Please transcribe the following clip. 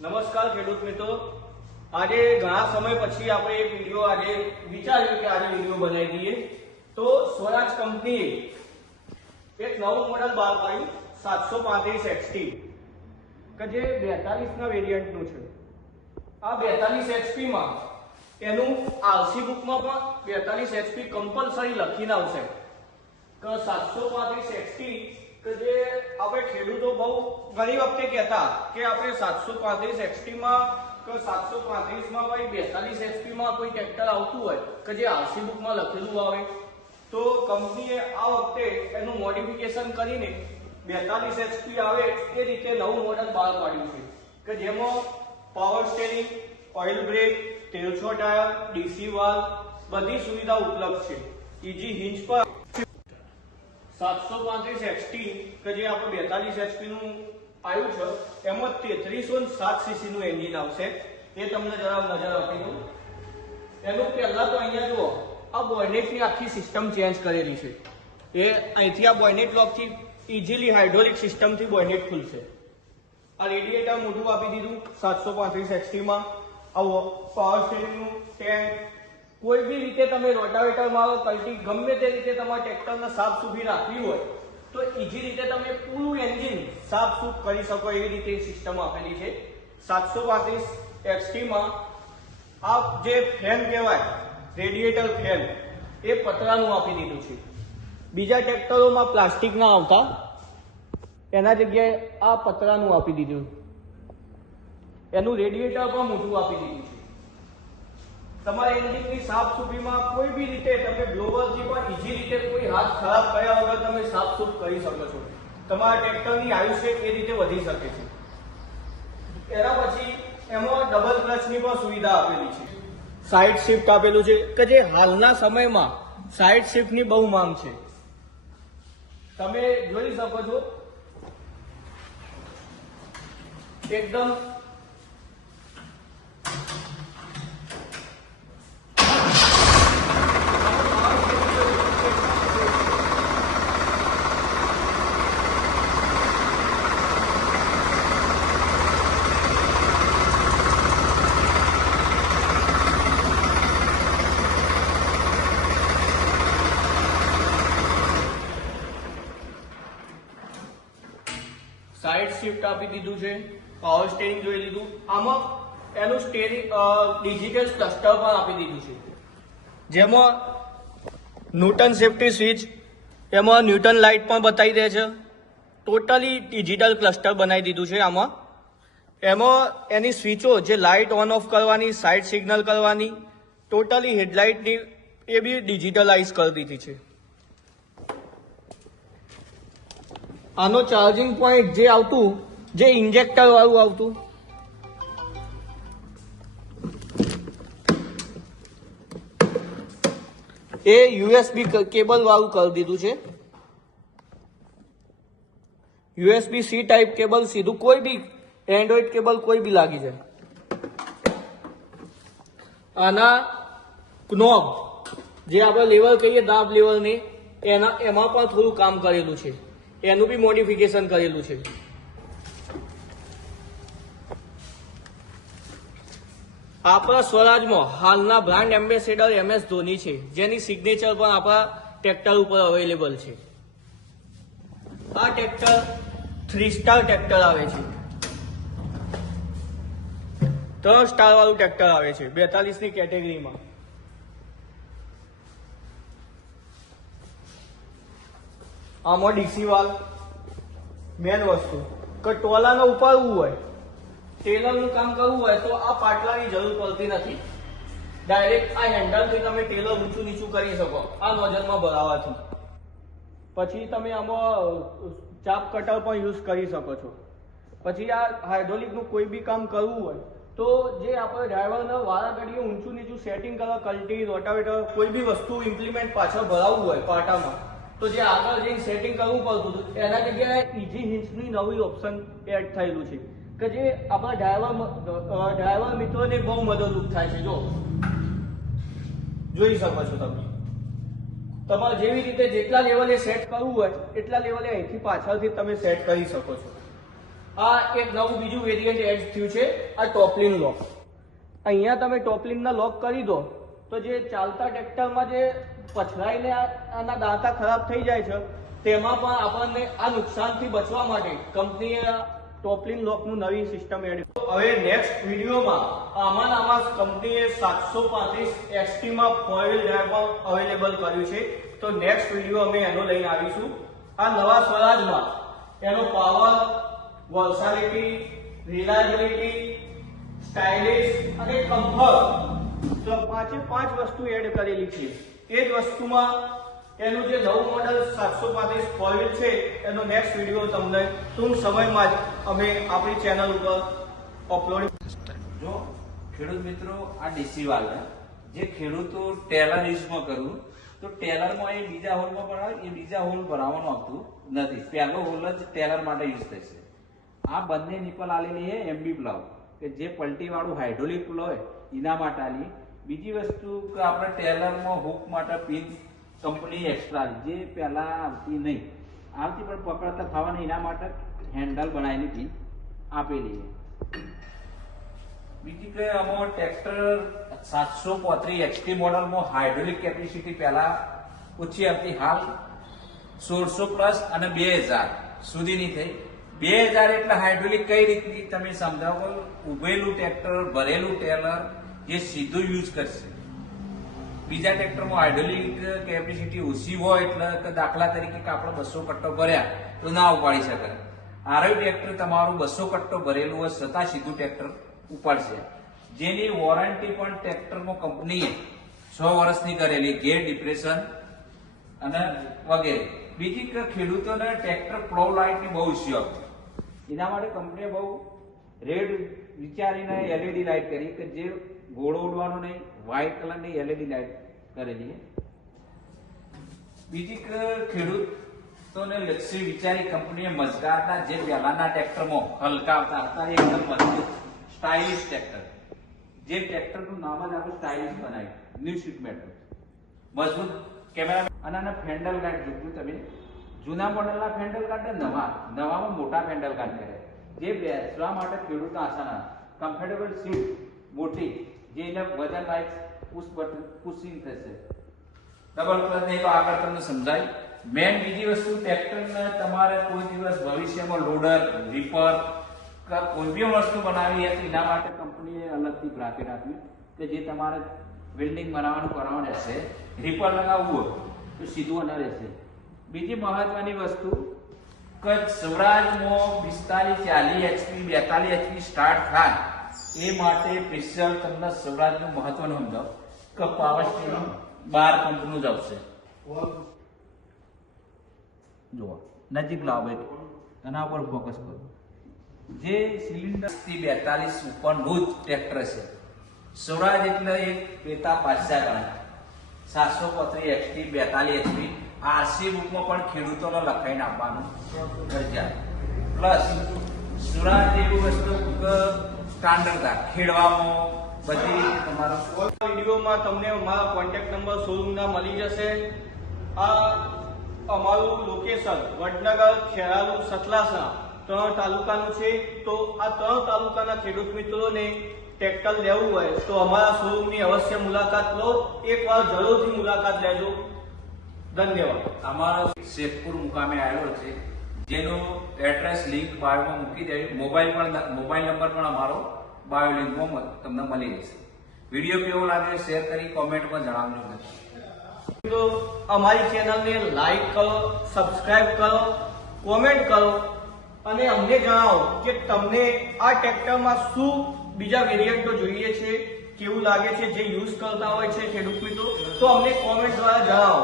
નમસ્કાર ખેડૂત મિત્રો, આજે ઘણા સમય પછી આપણે એક વિડીયો આજે વિચાર્યું કે આજે વિડીયો બનાવી દઈએ. તો સ્વરાજ કંપનીએ એક નવું મોડલ બહાર પાડ્યું 735 XT કે જે 42 ના વેરિયન્ટનું છે. આ 42 HP માં એનું આરસી બુકમાં પણ 42 HP કમ્પલસરી લખીને આવશે કે 735 XT કે જે આપણે ખેડૂતો બહુ ઘણી વખતે કહેતા કે આપણે 735 XT માં કે 735 માં ભાઈ 42 HP માં કોઈ ટ્રેક્ટર આવતું હોય કે જે આરસી બુકમાં લખેલું આવે, તો કંપનીએ આ વખતે એનું મોડિફિકેશન કરીને 42 HP આવે એ રીતે નવું મોડલ બહાર પાડ્યું છે કે જેમાં power steering, oil brake, 1300 tyre, DC valve બધી સુવિધા ઉપલબ્ધ છે. ઇઝી હિંચ પર 735 XT કે જે આપણે 42 HP નું આવ્યું છે એમાં 3307 cc નું એન્જિન આવશે. એ તમને જરા નજર આપી દઉં. એનું પહેલા તો અહીંયા જુઓ, આ બોનેટની આખી સિસ્ટમ ચેન્જ કરેલી છે. એ અહીંથી આ બોનેટ લોકથી ઇઝીલી હાઇડ્રોલિક સિસ્ટમથી બોનેટ ખુલશે. આ રેડિએટર મોટું આપી દીધું 735 XT માં. આ પાવર સ્ટેરિંગનું ટેન્ક, કોઈ બી રીતે તમે રોટાવેટર મારો, કલ્ટી ગમે તે રીતે તમારા ટ્રેક્ટરને સાફ સુફી રાખવી હોય તો ઇઝી રીતે તમે પૂરું એન્જિન સાફ સુફ કરી શકો એવી રીતે સિસ્ટમ આપેલી છે. 735 XT માં આ જે ફેન કહેવાય રેડિએટર ફેન એ પતરાનું આપી દીધું છે. બીજા ટ્રેક્ટરોમાં પ્લાસ્ટિકના આવતા, એના જગ્યાએ આ પતરાનું આપી દીધું. એનું રેડિએટર પણ મોટું આપી દીધું છે. તમારા એન્જિનની સાફ સુફીમાં કોઈ બી રીતે તમે બ્લોવરથી પણ ઇઝી રીતે કોઈ હાથ ખરાબ કર્યા વગર તમે સાફ સુફ કરી શકો છો. તમારા ટ્રેક્ટરની આયુષ્ય એ રીતે વધી શકે છે. એના પછી એમાં ડબલ ક્લચની પણ સુવિધા આપેલી છે. સાઇડ શિફ્ટ આપેલું છે કે જે હાલના સમયમાં સાઇડ શિફ્ટની બહુ માંગ છે. તમે જોઈ શકો છો એકદમ સાઇડ શિફ્ટ આપી દીધું છે. પાવર સ્ટેરિંગ જોઈ લીધું. આમાં એનું સ્ટેરિંગ ડિજિટલ ક્લસ્ટર પણ આપી દીધું છે, જેમાં ન્યૂટન સેફ્ટી સ્વિચ, એમાં ન્યૂટન લાઇટ પણ બતાવી દે છે. ટોટલી ડિજિટલ ક્લસ્ટર બનાવી દીધું છે. એમાં એની સ્વિચો જે લાઇટ ઓન ઓફ કરવાની, સાઇડ સિગ્નલ કરવાની, ટોટલી હેડલાઇટની એ બી ડિજિટલાઇઝ કરી દીધી છે. આનો ચાર્જિંગ પોઈન્ટ જે આવતું, જે ઇન્જેક્ટર વાળું આવતું, એ યુએસબી કેબલ વાળું કરી દીધું છે. USB-C ટાઈપ કેબલ સીધું કોઈ બી એન્ડ્રોઈડ કેબલ કોઈ બી લાગી જાય. આના નોબ જે આપણે લેવલ કહીએ, દાબ લેવલને, એમાં પણ થોડું કામ કરેલું છે. એનું બી મોડિફિકેશન કરેલું છે. આપણા સ્વરાજમાં હાલના બ્રાન્ડ એમ્બેસેડર MS ધોની છે, જેની સિગ્નેચર પણ આપણા ટ્રેક્ટર ઉપર અવેલેબલ છે. આ ટ્રેક્ટર 3 સ્ટાર ટ્રેક્ટર આવે છે. 3 સ્ટાર વાળું ટ્રેક્ટર આવે છે 42 ની કેટેગરીમાં. આમાં ડીસી વાલ્વ મેન વસ્તુ કે ટોલાને ઉપાડવું હોય, ટેલરનું કામ કરવું હોય તો આ પાટલાની જરૂર પડતી નથી. ડાયરેક્ટ આ હેન્ડલથી તમે ટેલર ઊંચું નીચું કરી શકો આ નોઝલમાં ભરાવાથી. પછી તમે આમાં ચાપ કટર પણ યુઝ કરી શકો છો. પછી આ હાઇડ્રોલિકનું કોઈ બી કામ કરવું હોય તો જે આપણે ડ્રાઈવરને વારા ઘડીએ ઊંચું નીચું સેટિંગ કરવા, કલ્ટી, રોટાવેટર કોઈ બી વસ્તુ ઇમ્પ્લિમેન્ટ પાછળ ભરાવવું હોય પાટામાં, તો જે આગળ જઈને સેટિંગ કરવું પડતું હતું એના જગ્યાએ ઇઝી હિંચની નવી ઓપ્શન એડ થયેલું છે કે જે આપણા ડ્રાઈવર મિત્રોને બહુ મદદરૂપ થાય છે. જોઈ શકો છો તમે. તમારે જેવી રીતે જેટલા લેવલે સેટ કરવું હોય એટલા લેવલે અહીંથી પાછળથી તમે સેટ કરી શકો છો. આ એક નવું બીજું વેરિયન્ટ એડ થયું છે, આ ટોપલિન લોક. અહીંયા તમે ટોપલિનના લોક કરી દો તો જે ચાલતા ટ્રેક્ટરમાં જે પછડાઈને આના દાંતા ખરાબ થઈ જાય છે તેમાં પણ આપણને આ નુકસાનથી બચવા માટે કંપનીએ ટોપલિન લોકનું નવી સિસ્ટમ એડ. હવે નેક્સ્ટ વિડીયોમાં આમાં કંપનીએ 735 XT માં 4 વ્હીલ ડ્રાઈવ અવેલેબલ કર્યું છે. તો નેક્સ્ટ વિડીયો અમે એનો લઈને આવીશું. આ નવા સ્વરાજમાં એનો પાવર, વર્સાટિલિટી, રિલાયબિલિટી, સ્ટાઇલિશ અને કમ્ફર્ટ, તો 5 વસ્તુ એડ કરેલી છે. એ જ વસ્તુમાં એનું જે નવું મોડલ 735 4 વ્હીલ છે એનો નેક્સ્ટ વિડીયો તમને ટૂંક સમયમાં જ અમે આપણી ચેનલ ઉપર અપલોડ. જો ખેડૂત મિત્રો, આ ડીસી વાલ્વ જે ખેડૂતો ટેલર યુઝમાં કરવું તો ટેલરમાં એ બીજા હોલમાં બનાવે, એ બીજા હોલ બનાવવાનું આવતું નથી. પહેલો હોલ જ ટેલર માટે યુઝ થશે. આ બંને નિપલ આલેલી છે એમબી પ્લાવ, કે જે પલટી વાળું હાઇડ્રોલિક પ્લાવ હોય એના માટે આલી. બીજી વસ્તુ કે આપણે ટેલરમાં હુક માટે પિન કંપની એક્સ્ટ્રા જે પહેલા આવતી નહીં, આવતી પણ પકડતા ફાવાની, એના માટે હેન્ડલ બનાવેલી પિન આપેલી છે. બીજી કે આમાં ટ્રેક્ટર 735 XT મોડલમાં હાઇડ્રોલિક કેપેસિટી પહેલા ઓછી હતી, હાલ 1600 પ્લસ અને 2000 સુધીની થઈ. 2000 એટલે હાઇડ્રોલિક કઈ રીતની તમે સમજાવો. ઉભેલું ટ્રેક્ટર, ભરેલું ટેલર જે સીધું યુઝ કરશે. બીજા ટ્રેક્ટરમાં હાઇડ્રોલિક કેપેસિટી ઓછી હોય એટલે કે દાખલા તરીકે કે આપણે 200 કટ્ટો ભર્યા તો ના ઉપાડી શકે. આરવી ટ્રેક્ટર તમારું 200 કટ્ટો ભરેલું હોય છતાં સીધું ટ્રેક્ટર ઉપાડશે. જેની વોરંટી પણ ટ્રેક્ટરમાં કંપનીએ 100 વર્ષની કરેલી, ગેર ડિપ્રેશન અને વગેરે. બીજી કે ખેડૂતોને ટ્રેક્ટર પ્લો લાઇટની બહુ ઇસ્યુ હતી, એના માટે કંપનીએ બહુ રેડ વિચારીને એલઈડી લાઇટ કરી કે જે ઘોડો ઉડવાનો નહીં, વ્હાઇટ કલરની એલઈડી લાઇટ કરેલી. બીજી કે ખેડૂતોને લક્ષી વિચારી કંપનીએ મજગારના જે પહેલાના ટ્રેક્ટરમાં હલકાવતા હતા એકદમ મજબૂત સ્ટાઇલિશ ટ્રેક્ટર, જે ટ્રેક્ટરનું નામ જ આપણે સ્ટાઇલિશ બનાવ્યું, ન્યુ શીટમેન્ટ મજબૂત કેમેરા અને ફેન્ડલ ગાર્ડ. જોયું તમે જૂના મોડલના ફેન્ડલ ગાર્ડ નવામાં મોટા ફેન્ડલ ગાર્ડ કરે, જે બેસવા માટે ખેડૂત આસાન, કમ્ફર્ટેબલ સીટ મોટી, જે એને વજન લાયક પુશ બટન પુશિંગ થશે. ડબલ ક્લચ નહીં તો આગળ તમને સમજાય. મેન બીજી વસ્તુ, ટ્રેક્ટરને તમારે કોઈ દિવસ ભવિષ્યમાં લોડર, રીપર કોઈ બી વસ્તુ બનાવી હતી એના માટે કંપનીએ અલગથી બ્રાકેટ આપ્યું કે જે તમારે વેલ્ડિંગ કરવાનું રહેશે. રીપર લગાવવું હોય તો સીધું ન રહેશે. બીજી મહત્વની વસ્તુ કે સ્વરાજમાં 45 40 HP 42 HP સ્ટાર્ટ થાય એ માટે સ્પેશિયલ તમને સ્વરાજનું મહત્વનું સમજાવ કે પાવર સ્ટીરિંગ 12 કંપનું જ આવશે. જુઓ નજીક લાવો એના પર ફોકસ કરો. જે સિલિન્ડર થી 42 ઉપરનું જ ટ્રેક્ટર છે. સ્વરાજ એટલે એક પેટા પાછા ગણાય. 735 XT 42 HP આરસી બુકમાં પણ ખેડૂતોને લખાઈને આપવાનું ફરજિયાત. પ્લસ સ્વરાજ એવી વસ્તુ સ્ટાન્ડર્ડ ખેડવામાં બધી તમારો વિડીયોમાં તમને અમારા કોન્ટેક્ટ નંબર શોરૂમના મળી જશે. આ અમારું લોકેશન વડનગર, ખેરાલુ, સતલાસણા 3 તાલુકાનું છે. તો આ 3 તાલુકાના ખેડૂત મિત્રોને ટ્રેક્ટર લેવું હોય તો અમારા શોરૂમની અવશ્ય મુલાકાત લો. એકવાર જરૂરથી મુલાકાત લેજો. ધન્યવાદ. અમારો શેખપુર મુકામે આવેલો છે, જેનો એડ્રેસ લિંક બાયોમાં મૂકી દે. મોબાઈલ નંબર પણ અમારો બાયો લિંકમાં તમને મળી જશે. વિડીયો કેવો લાગે શેર કરી કોમેન્ટમાં જણાવજો. તો અમારી ચેનલને લાઈક કરો, સબસ્ક્રાઇબ કરો, કોમેન્ટ કરો અને અમને જણાવો કે તમને આ ટ્રેક્ટરમાં શું બીજા વેરિયન્ટો જોઈએ છે, કેવું લાગે છે, જે યુઝ કરતા હોય છે ખેડૂત મિત્રો, તો અમને કોમેન્ટ દ્વારા જણાવો.